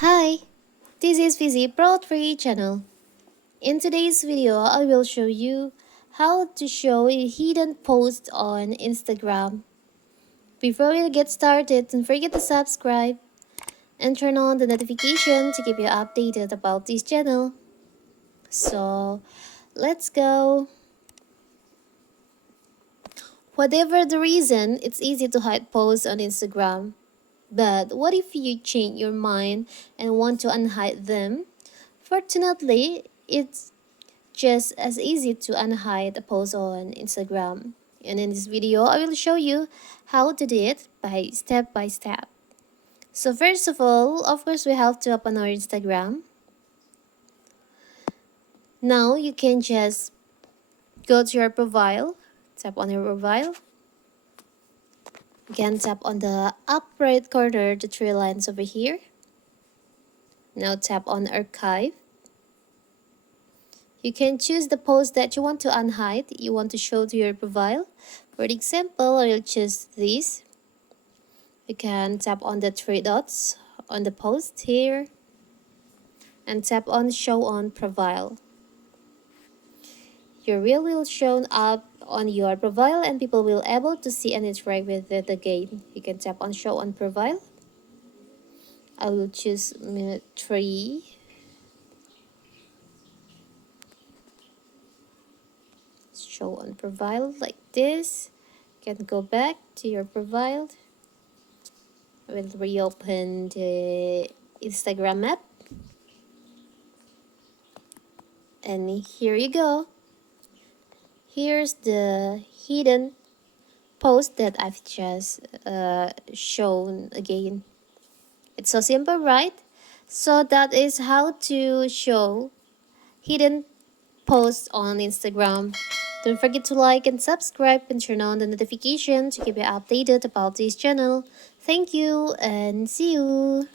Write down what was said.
Hi, this is Fizzy Pro 3 channel. In today's video, I will show you how to show a hidden post on Instagram. Before we get started, don't forget to subscribe and turn on the notification to keep you updated about this channel. So, let's go. Whatever the reason, it's easy to hide posts on Instagram. But what if you change your mind and want to unhide them? Fortunately, it's just as easy to unhide a post on Instagram. And in this video, I will show you how to do it by step. So first of all, of course, we have to open our Instagram. Now you can just go to your profile, tap on your profile. Again, tap on the up right corner, the three lines over here. Now tap on archive. You can choose the post that you want to unhide, you want to show to your profile. For example, I will choose this. You can tap on the three dots on the post here and tap on show on profile. Your reel will show up on your profile and people will able to see and interact with it again. You can tap on show on profile. I will choose 3. Show on profile like this. You can go back to your profile. I will reopen the Instagram app. And here you go. Here's the hidden post that I've just shown again. It's so simple, right? So that is how to show hidden posts on Instagram. Don't forget to like and subscribe and turn on the notification to keep you updated about this channel. Thank you and see you.